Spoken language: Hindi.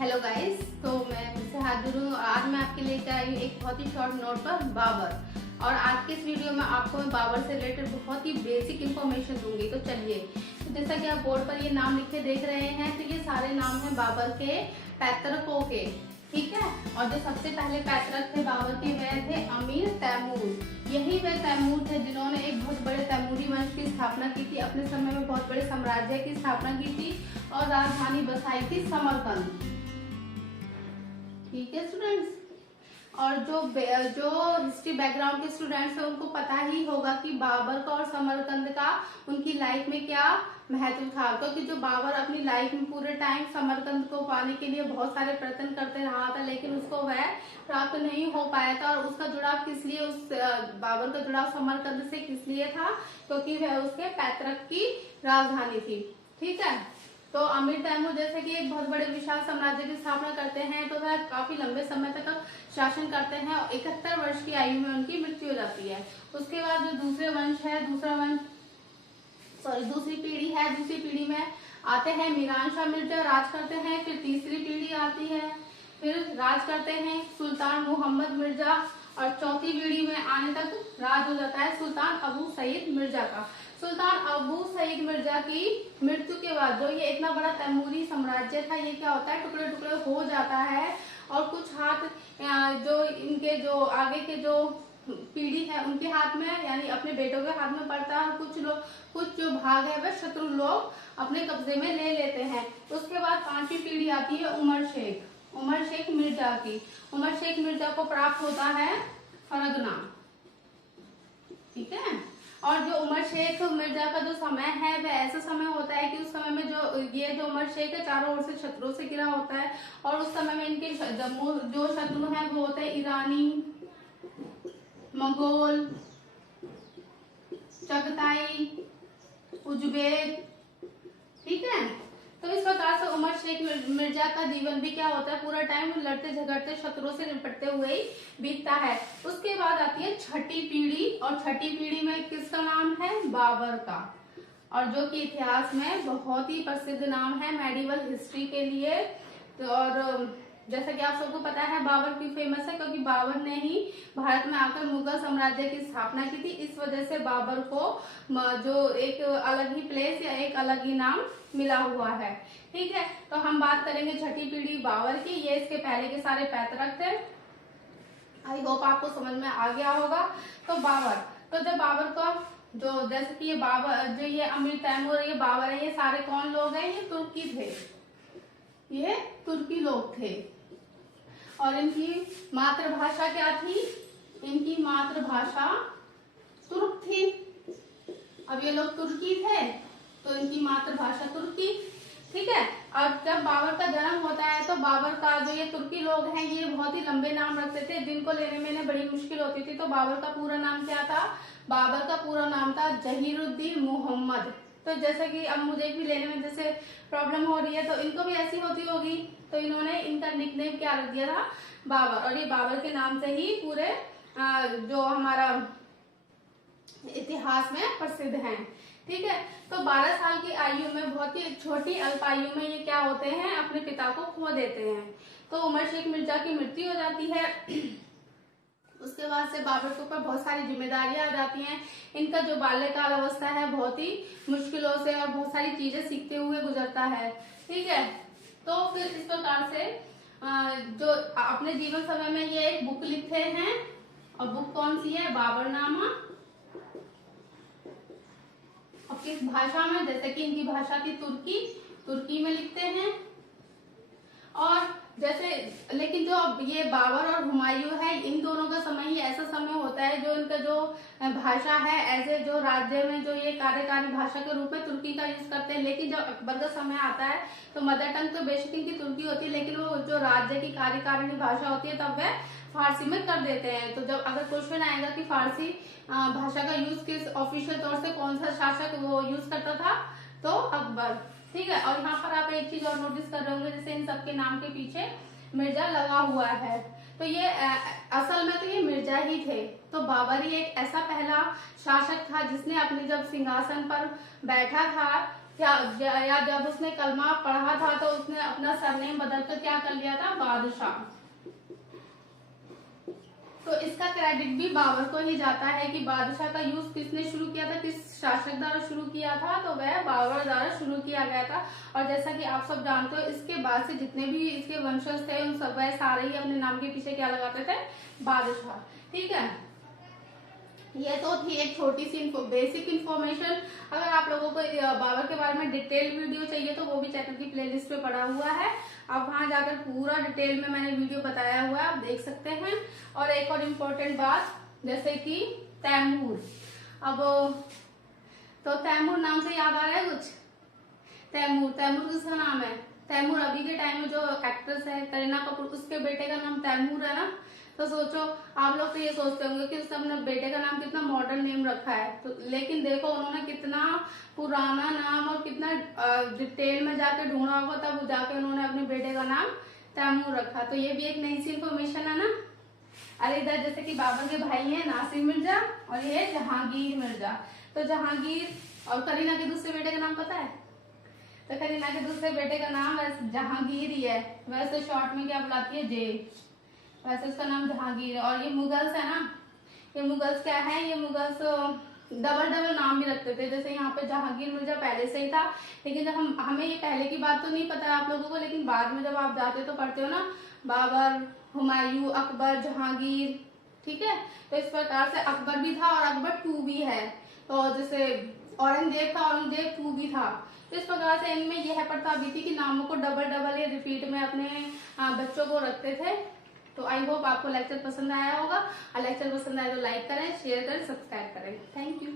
हेलो गाइस, तो मैं फिर से हाजिर हूँ और आज मैं आपके लेकर आई हूँ एक बहुत ही शॉर्ट नोट पर बाबर। और आज के इस वीडियो में आपको मैं बाबर से रिलेटेड बहुत ही बेसिक इन्फॉर्मेशन दूंगी। तो चलिए, तो जैसा कि आप बोर्ड पर ये नाम लिखे देख रहे हैं, तो ये सारे नाम हैं बाबर के पैतृकों के, ठीक है। और जो सबसे पहले पैतृक थे बाबर के, वह थे अमीर तैमूर। यही वे तैमूर थे जिन्होंने एक बहुत बड़े तैमूरी वंश की स्थापना की थी, अपने समय में बहुत बड़े साम्राज्य की स्थापना की थी और राजधानी बसाई थी समरकंद, ठीक है स्टूडेंट्स। और जो हिस्ट्री बैकग्राउंड के स्टूडेंट्स हैं उनको पता ही होगा कि बाबर का और समरकंद का उनकी लाइफ में क्या महत्व था, क्योंकि जो बाबर अपनी लाइफ में पूरे टाइम समरकंद को पाने के लिए बहुत सारे प्रयत्न करते रहा था, लेकिन उसको वह प्राप्त नहीं हो पाया था। और उसका जुड़ाव किस लिए, उस बाबर का जुड़ाव समरकंद से किस लिए था, क्योंकि वह उसके पैतृक की राजधानी थी, ठीक है। तो अमीर तैमूर जैसे कि एक बहुत बड़े विशाल साम्राज्य की स्थापना करते हैं, तो वह काफी लंबे समय तक शासन करते हैं और 71 वर्ष की आयु में उनकी मृत्यु हो जाती है। उसके बाद जो दूसरी पीढ़ी है, दूसरी पीढ़ी में आते हैं मीरान शाह मिर्जा, राज करते हैं। फिर तीसरी पीढ़ी आती है, फिर राज करते हैं सुल्तान मोहम्मद मिर्जा, और चौथी पीढ़ी में आने तक राज हो जाता है सुल्तान अबू सईद मिर्जा का। सुल्तान अबू सईद मिर्जा की मृत्यु के बाद जो ये इतना बड़ा तैमूरी साम्राज्य था, ये क्या होता है, टुकड़े टुकड़े हो जाता है। और कुछ हाथ जो इनके जो आगे के जो पीढ़ी है उनके हाथ में, यानी अपने बेटों के हाथ में पड़ता है। कुछ जो भाग है वह शत्रु लोग अपने कब्जे में ले लेते हैं। उसके बाद पांचवी पीढ़ी आती है उमर शेख मिर्जा की। उमर शेख मिर्जा को प्राप्त होता है फरगना, ठीक है। और जो उमर शेख मिर्जा का जो समय है वह ऐसा समय होता है कि उस समय में जो उमर शेख है चारों ओर से शत्रुओं से घिरा होता है। और उस समय में इनके जो शत्रु हैं वो होते हैं ईरानी, मंगोल, चगताई, उज्बेक, ठीक है। तो इस प्रकार से उमर शेख मिर्जा का जीवन भी क्या होता है, पूरा टाइम लड़ते झगड़ते शत्रुओं से निपटते हुए ही बीतता है। उसके बाद आती है छठी पीढ़ी, और छठी पीढ़ी में किसका नाम है, बाबर का, और जो कि इतिहास में बहुत ही प्रसिद्ध नाम है मेडिवल हिस्ट्री के लिए। तो और जैसा कि आप सबको पता है बाबर क्यों फेमस है, क्योंकि बाबर ने ही भारत में आकर मुगल साम्राज्य की स्थापना की थी। इस वजह से बाबर को जो एक अलग ही प्लेस या एक अलग ही नाम मिला हुआ है, ठीक है। तो हम बात करेंगे छठी पीढ़ी बाबर की। ये इसके पहले के सारे पैतृक थे। आई होप आपको समझ में आ गया होगा। तो बाबर, तो जब बाबर को जो जैसे कि ये बाबर, जो ये अमीर तैमूर, ये बाबर है, ये सारे कौन लोग हैं, ये तुर्की थे, ये तुर्की लोग थे। और इनकी मातृभाषा क्या थी, इनकी मातृभाषा तुर्क थी। अब ये लोग तुर्की थे तो इनकी मातृभाषा तुर्की, ठीक है। और जब बाबर का जन्म होता है तो बाबर का जो ये तुर्की लोग हैं ये बहुत ही लंबे नाम रखते थे, जिनको लेने में बड़ी मुश्किल होती थी। तो बाबर का पूरा नाम क्या था, बाबर का पूरा नाम था जहीरुद्दीन मोहम्मद। तो जैसे कि अब मुझे भी लेने में जैसे प्रॉब्लम हो रही है, तो इनको भी ऐसी होती होगी, तो इन्होंने इनका निकनेम क्या रख दिया था, बाबर। और ये बाबर के नाम से ही पूरे जो हमारा इतिहास में प्रसिद्ध हैं, ठीक है। तो 12 साल की आयु में, बहुत ही छोटी अल्पायु में ये क्या होते हैं, अपने पिता को खो देते हैं। तो उमर शेख मिर्जा की मृत्यु हो जाती है। उसके बाद से बाबर के ऊपर बहुत सारी जिम्मेदारियां आ जाती हैं। इनका जो बाल्यकाल अवस्था है बहुत ही मुश्किलों से और बहुत सारी चीजें सीखते हुए गुजरता है, ठीक है। तो फिर इस प्रकार से जो अपने जीवन समय में ये एक बुक लिखते हैं, और बुक कौन सी है, बाबरनामा। और किस भाषा में, जैसे कि इनकी भाषा थी तुर्की में लिखते हैं। और जैसे लेकिन जो ये बाबर और हुमायूं है, इन दोनों का समय ही ऐसा समय होता है जो इनका जो भाषा है ऐसे जो राज्य में जो ये कार्यकारी भाषा के रूप में तुर्की का यूज करते हैं। लेकिन जब अकबर का समय आता है तो मदर टंग तो बेशक इनकी तुर्की होती है, लेकिन वो जो राज्य की कार्यकारिणी भाषा होती है तब वह फारसी में कर देते हैं। तो जब अगर क्वेश्चन आएगा कि फारसी भाषा का यूज किस ऑफिशियल तौर से कौन सा शासक वो यूज करता था, तो अकबर, ठीक है। और यहाँ पर आप एक चीज और नोटिस कर रहे होंगे, जैसे इन सबके नाम के पीछे मिर्जा लगा हुआ है, तो ये असल में तो ये मिर्जा ही थे। तो बाबर ही एक ऐसा पहला शासक था जिसने अपने जब सिंहासन पर बैठा था क्या या जब उसने कलमा पढ़ा था तो उसने अपना सरनेम बदलकर क्या कर लिया था, बादशाह। तो इसका क्रेडिट भी बाबर को ही जाता है कि बादशाह का यूज किसने शुरू किया था, किस शासक द्वारा शुरू किया था, तो वह बाबर द्वारा शुरू किया गया था। और जैसा कि आप सब जानते हो, इसके बाद से जितने भी इसके वंशज थे उन सब वह सारे ही अपने नाम के पीछे क्या लगाते थे, बादशाह। ठीक है, ये तो थी एक छोटी सी बेसिक इन्फॉर्मेशन। अगर आप लोगों को बाबर के बारे में डिटेल वीडियो चाहिए तो वो भी चैनल की प्लेलिस्ट पे पड़ा हुआ है, आप वहां जाकर पूरा डिटेल में मैंने वीडियो बताया हुआ है, आप देख सकते हैं। और एक और इम्पोर्टेंट बात, जैसे कि तैमूर। अब तो तैमूर नाम से याद आ रहा है कुछ, तैमूर, तैमूर किसका नाम है, तैमूर अभी के टाइम में जो एक्ट्रेस है करीना कपूर, उसके बेटे का नाम तैमूर है ना। तो सोचो, आप लोग तो ये सोचते होंगे कि उसने अपने बेटे का नाम कितना मॉडर्न नेम रखा है, तो लेकिन देखो उन्होंने कितना पुराना नाम और कितना डिटेल में जाके ढूंढा होगा, तब जाके उन्होंने अपने बेटे का नाम तैमूर रखा। तो ये भी एक नई सी इन्फॉर्मेशन है ना। अरे इधर जैसे कि बाबर के भाई हैं नासिर मिर्जा और ये जहांगीर मिर्जा। तो जहांगीर और करीना के दूसरे बेटे का नाम पता है, तो करीना के दूसरे बेटे का नाम जहांगीर ही है, वैसे शॉर्ट में क्या बुलाती है, जे, वैसे उसका नाम जहांगीर है। और ये मुगल्स है ना, ये मुगल्स क्या है, ये मुगल्स डबल डबल नाम भी रखते थे। जैसे यहाँ पे जहांगीर मिर्जा पहले से ही था, लेकिन जब हमें ये पहले की बात तो नहीं पता है आप लोगों को, लेकिन बाद में जब आप जाते तो पढ़ते हो ना, बाबर, हुमायूं, अकबर, जहांगीर। ठीक है, तो इस प्रकार से अकबर भी था और अकबर 2 भी है। तो जैसे औरंगजेब था, औरंगजेब 2 भी था। तो इस प्रकार से इनमें यह प्रथा भी थी कि नामों को डबल डबल या रिपीट में अपने बच्चों को रखते थे। तो आई होप आपको लेक्चर पसंद आया होगा, और लेक्चर पसंद आया तो लाइक करें, शेयर करें, सब्सक्राइब करें। Thank you.